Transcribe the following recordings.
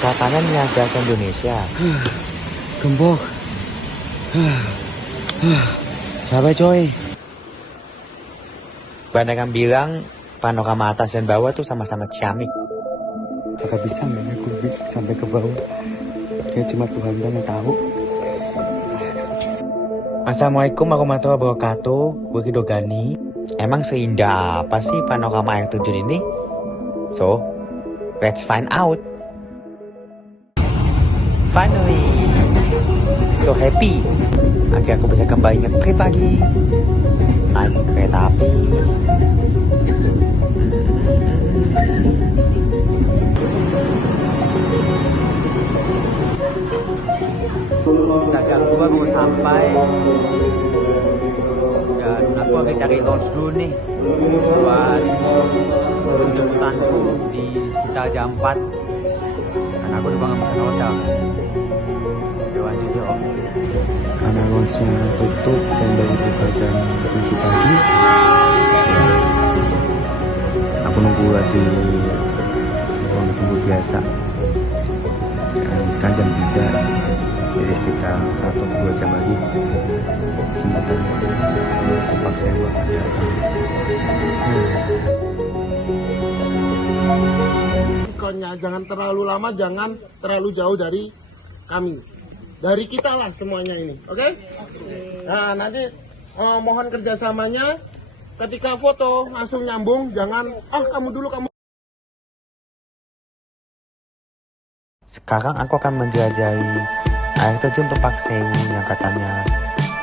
Katanya niaga ke Indonesia. Gembok. Capek coy. Banyak yang bilang panorama atas dan bawah tuh sama-sama ciamik. Kagak bisa nggak ya gue sampai ke bawah. Kayak cuma Tuhan yang tahu. Assalamualaikum warahmatullahi wabarakatuh. Gue Rido Gani. Emang seindah apa sih panorama air terjun ini? So, let's find out. Finally, so happy. Akhirnya aku bisa kembali nge-trip lagi. Naik kereta api. Gagang gua mau sampai. Dan aku lagi cari lounge dulu nih buat jemputanku di sekitar jam 4. Karena aku juga nggak bisa hotel. Dewan juga om. Karena lounge-nya tutup dan baru buka jam 7 pagi. Aku nunggu di ruang tunggu biasa. Sekarang jam 3. Jadi sekitar 1-2 jam lagi jemputan tempat sewa datang. Pokoknya jangan terlalu lama, jangan terlalu jauh dari kami. Dari kita lah semuanya ini, oke? Nah nanti mohon kerjasamanya. Ketika foto langsung nyambung, jangan kamu dulu kamu. Sekarang aku akan menjelajahi air terjun Tumpak Sewu yang katanya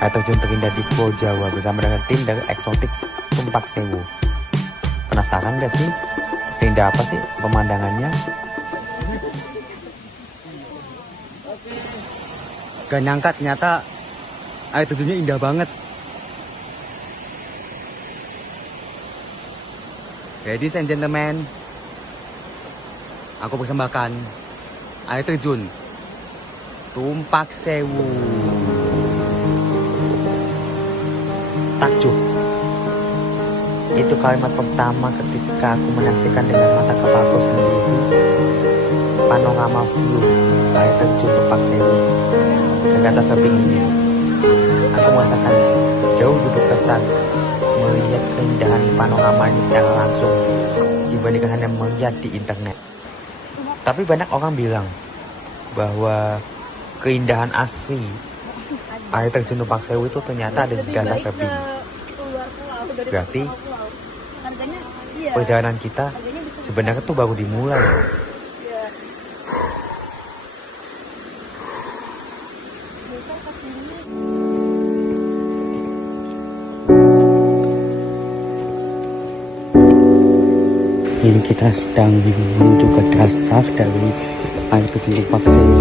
air terjun terindah di Pulau Jawa bersama dengan tim dari Eksotik Tumpak Sewu. Penasaran gak sih? Seindah apa sih pemandangannya? Gak nyangka ternyata air terjunnya indah banget. Ladies and gentlemen, aku persembahkan air terjun Tumpak Sewu. Takjub. Itu kalimat pertama ketika aku menyaksikan dengan mata kepalaku sendiri panorama view air terjun Tumpak Sewu dari atas tebing ini. Aku merasakan jauh lebih berkesan melihat keindahan panorama ini secara langsung dibandingkan hanya melihat di internet. Tapi banyak orang bilang bahwa keindahan asli air terjun Tumpak Sewu itu ternyata ada di dasar tebing. Berarti perjalanan kita sebenarnya tuh baru dimulai. Ini kita sedang menuju ke dasar dari air terjun Tumpak Sewu.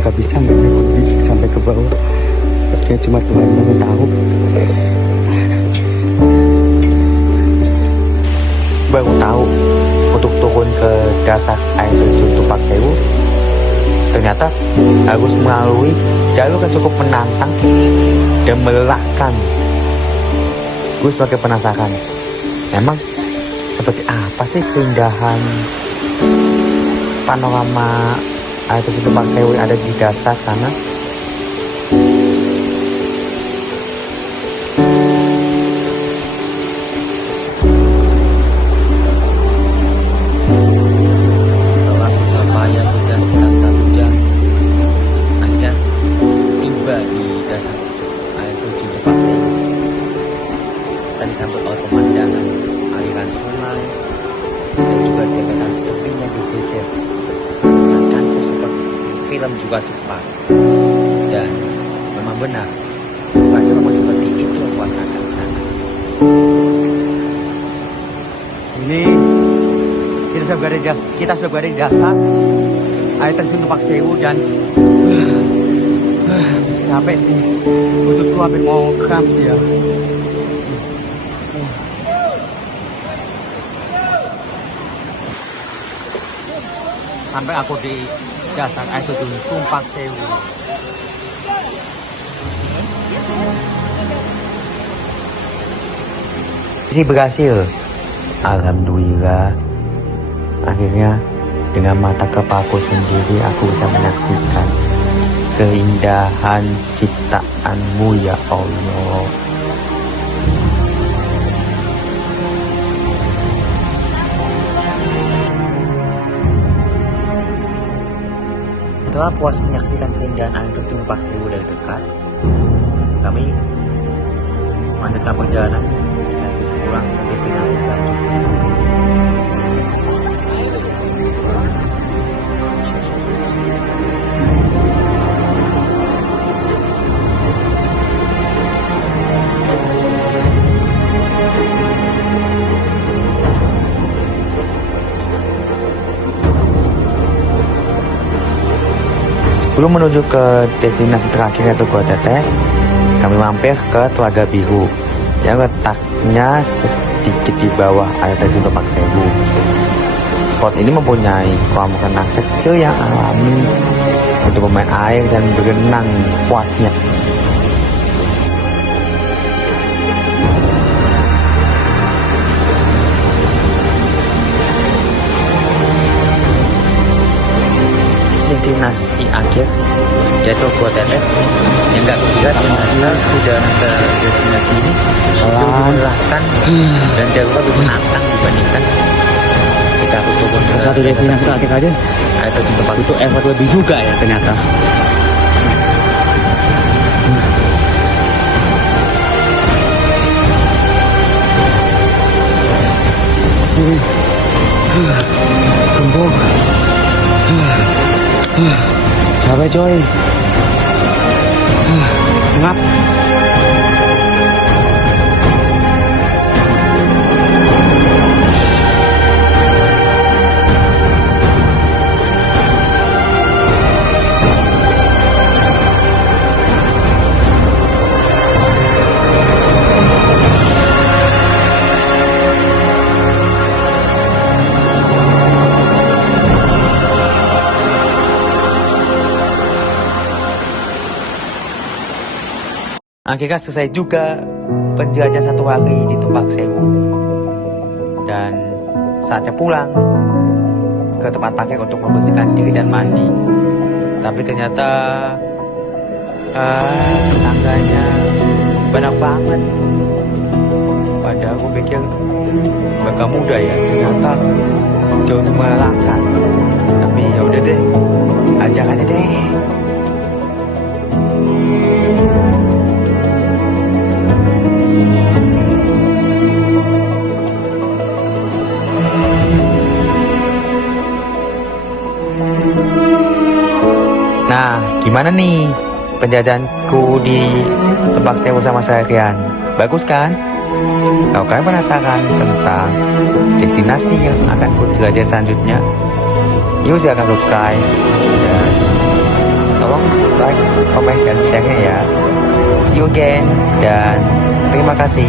Agak bisa nggak ya sampai ke bawah? Kayak cuma Tuhan yang tahu. Baru tahu untuk turun ke dasar air terjun Tumpak Sewu ternyata harus melalui jalur yang cukup menantang dan melelahkan. Gue sebagai penasaran, memang seperti apa sih keindahan panorama air terjun Tumpak Sewu yang ada di dasar sana? Setelah susah payah berjalan sekitar 1 jam, akhirnya tiba di dasar air terjun Tumpak Sewu. Kita disambut oleh pemandangan aliran sungai dan juga deretan tebing yang berjejer. Menangkanku seperti film Jurassic Park. Dan memang benar, pada memang seperti itu yang kuasakan di sana. Ini kita sudah berada di dasar air terjun Tumpak Sewu dan capek sih. Lututku hampir mau kram sih ya. Sampai aku di dasar air terjun Tumpak Sewu. Misi berhasil. Alhamdulillah. Akhirnya Dengan mata kepalaku sendiri aku bisa menyaksikan keindahan ciptaanmu ya Allah. Setelah puas menyaksikan keindahan air terjun Lepak Sewu dari dekat, kami melanjutkan perjalanan sekaligus pulang ke destinasi selanjutnya. Sebelum menuju ke destinasi terakhir yaitu Gua Tetes, kami mampir ke Telaga Biru yang letaknya sedikit di bawah air terjun Lepak Sewu. Spot ini mempunyai kolam renang kecil yang alami untuk bermain air dan berenang sepuasnya. Destinasi akhir yaitu Gua Tetes yang gak kira ternyata perjalanan ke destinasi ini jauh lebih melelahkan dan jauh lebih menantang dibandingkan kita turun ke Satu destinasi terakhir aja air terjun Lepak itu effort lebih juga ya ternyata. Gembok. Capek coy. Ngap. Akhirnya selesai juga penjelajahan 1 hari di Lepak Sewu. Dan saatnya pulang ke tempat parkir untuk membersihkan diri dan mandi. Tapi ternyata tangganya banyak banget. Padahal aku pikir bakal mudah ya, ternyata jauh melelahkan. Tapi ya udah deh, ajak aja deh. Nah, gimana nih penjajahanku di Lepak Sewu sama seharian? Bagus kan? Kalau kalian penasaran tentang destinasi yang akan ku jelajah selanjutnya, yuk silahkan subscribe dan tolong like, komen, dan share-nya ya. See you again dan terima kasih.